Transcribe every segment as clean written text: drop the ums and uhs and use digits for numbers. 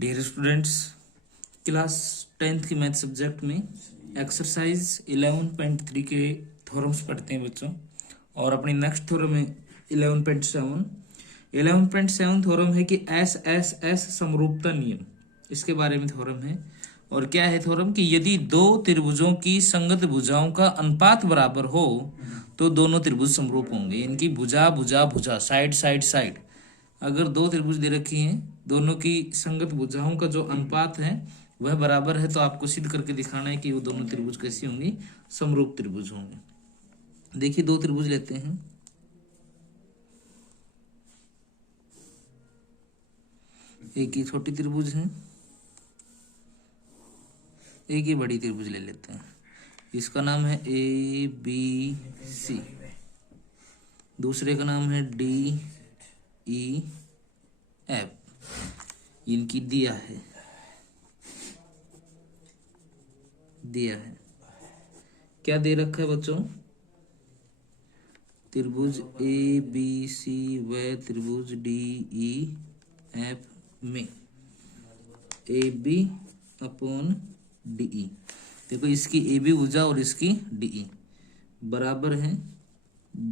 Dear students, class 10th की math subject में exercise 11.3 के थ्योरम्स पढ़ते हैं बच्चों। और अपनी नेक्स्ट थ्योरम है 11.7। 11.7 थ्योरम है कि एस एस एस समरूपता नियम, इसके बारे में थ्योरम है। और क्या है थ्योरम कि यदि दो त्रिभुजों की संगत भुजाओं का अनुपात बराबर हो तो दोनों त्रिभुज समरूप होंगे। इनकी भुजा भुजा भुजा, साइड साइड साइड, अगर दो त्रिभुज दे रखी हैं, दोनों की संगत भुजाओं का जो अनुपात है वह बराबर है, तो आपको सिद्ध करके दिखाना है कि वो दोनों त्रिभुज कैसी होंगी, समरूप त्रिभुज होंगे। देखिए दो त्रिभुज लेते हैं, एक ही छोटी त्रिभुज है, एक ही बड़ी त्रिभुज ले लेते हैं। इसका नाम है ए बी सी, दूसरे का नाम है डी ई एफ। इनकी दिया है क्या दे रखा है बच्चों, त्रिभुज ए बी सी व त्रिभुज डी ई एफ में A B upon D E. देखो इसकी ए बी भुजा और इसकी डी ई बराबर है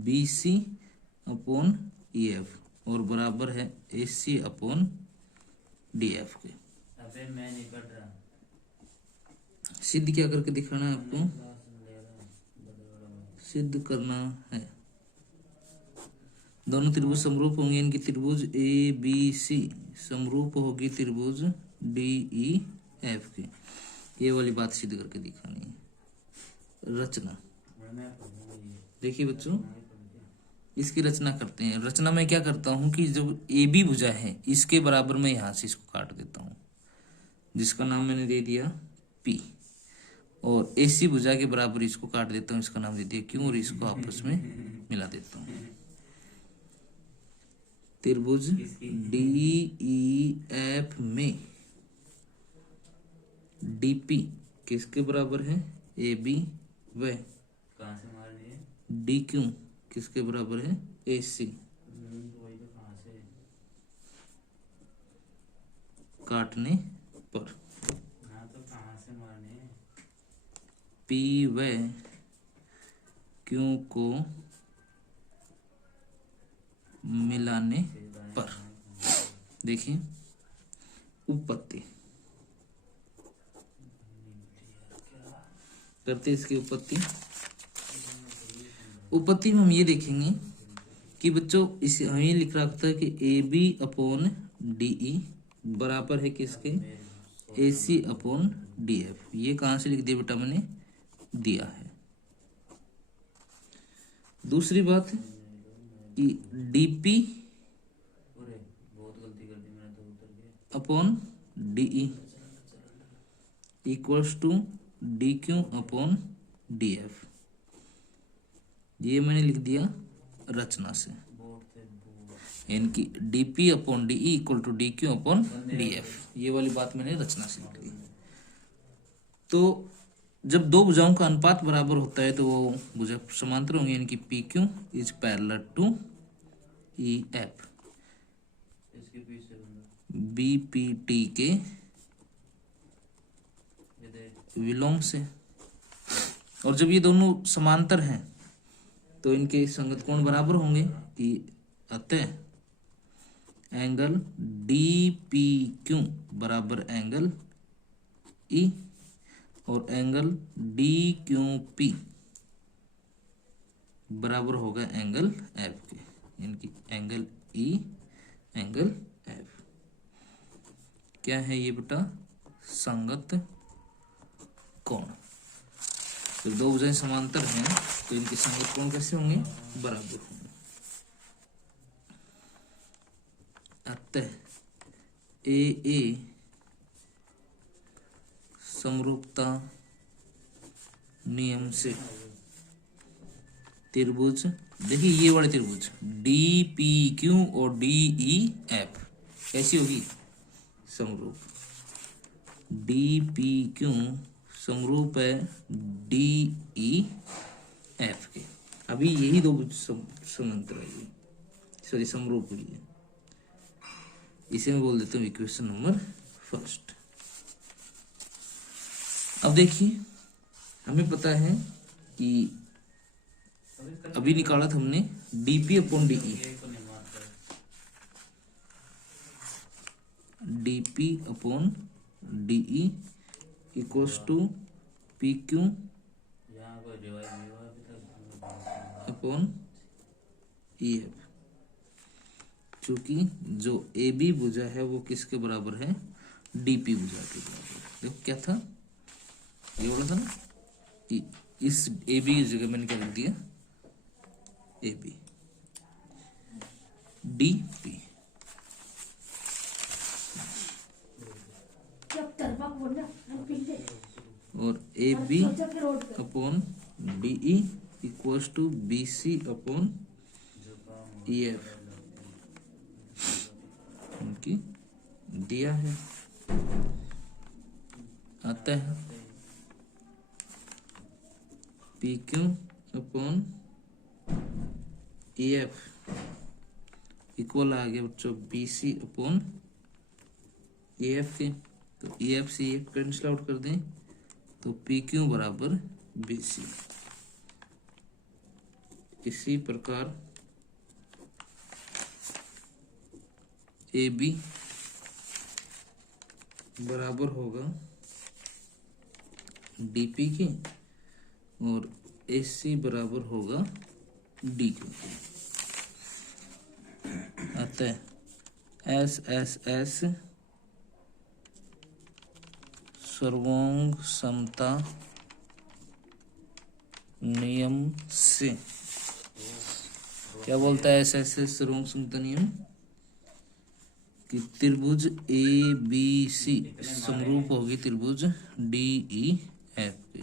B C upon E F और बराबर है A C upon D F के। अबे मैं नहीं पढ़ रहा। सिद्ध क्या करके दिखाना है आपको, सिद्ध करना है दोनों त्रिभुज समरूप होंगे। इनकी त्रिभुज ए बी सी समरूप होगी त्रिभुज डी ई एफ के। ये वाली बात सिद्ध करके दिखानी है। रचना देखिए बच्चों, इसकी रचना करते हैं। रचना में क्या करता हूं कि जो ए बी भुजा है इसके बराबर मैं यहां से इसको काट देता हूं, जिसका नाम मैंने दे दिया पी, और ए सी भुजा के बराबर इसको काट देता हूं, इसका नाम दे दिया क्यों, और इसको आपस में मिला देता हूं। त्रिभुज डी ई एफ में डीपी किसके बराबर है, ए बी व कहाँ से मारनी है? डी क्यू किसके बराबर है, ए सी। वही तो कहाँ से? काटने पर हाँ तो कहाँ से मारनी है? पी व क्यू को मिलाने पर। देखिए उपपत्ति करते, इसकी उपपत्ति में हम ये देखेंगे कि बच्चों इसे हमें लिख रखा है कि A B upon D E बराबर है किसके, A C upon D F. ये कहां से लिख दिया बेटा, मैंने दिया है। दूसरी बात कि डीपी बहुत गलती कर दी मैंने तो उतर गया upon D E equals to D Q upon D F. ये मैंने लिख दिया रचना से, यानी कि DP upon D E equal to D Q upon D F. ये वाली बात मैंने रचना से लिख दी। तो जब दो भुजाओं का अनुपात बराबर होता है तो वो भुजा समांतर होंगे, यानी कि P Q is parallel to E F. इसके पीछे बी पी टी के विलोम से। और जब ये दोनों समांतर हैं तो इनके संगत कोण बराबर होंगे कि अतः एंगल डी पी क्यू बराबर एंगल ई और एंगल डी क्यू पी बराबर होगा एंगल एफ के, इनकी एंगल ई एंगल एफ। क्या है ये बेटा, संगत कोण। तो दो भुजाएं समांतर हैं तो इनके संगत कोण कैसे होंगे, बराबर होंगे। अतः ए समरूपता नियम से त्रिभुज, देखिए ये वाले त्रिभुज डी पी क्यू और डी ई एफ कैसी होगी, समरूप। डी पी क्यू समरूप है डी ई एफ के। अभी यही दो समांतर है, सॉरी समरूप हुई है। इसे मैं बोल देता हूँ इक्वेशन नंबर फर्स्ट। अब देखिए हमें पता है कि अभी निकाला था हमने डीपी अपॉन डीई, ये को नहीं मारता है। DP upon DE equals to P Q यहाँ कोई रिवाइज नहीं हुआ अभी तक। अपॉन ई एफ, चूंकि जो ए बी भुजा है वो किसके बराबर है, डीपी भुजा के बराबर। देखो क्या था, ये बोला था ना कि इस ए बी की जगह मैंने क्या लिख दिया, ए बी डी पी। और A B upon D E equals to B C upon E F उनकी दिया है, आता है P Q upon E F equal आ गया बच्चों B C upon E F के। तो ई एफ से ई एफ कैंसिल आउट कर दें तो पी क्यू बराबर बी सी। इसी प्रकार ए बी बराबर होगा डीपी के और ए सी बराबर होगा डी के। अतः एस एस एस सर्वोंग समता नियम से क्या बोलता है, एस एस एस सर्वोंग समता नियम कि त्रिभुज ए बी सी समरूप होगी त्रिभुज डी ई एफ के।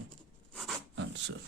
आंसर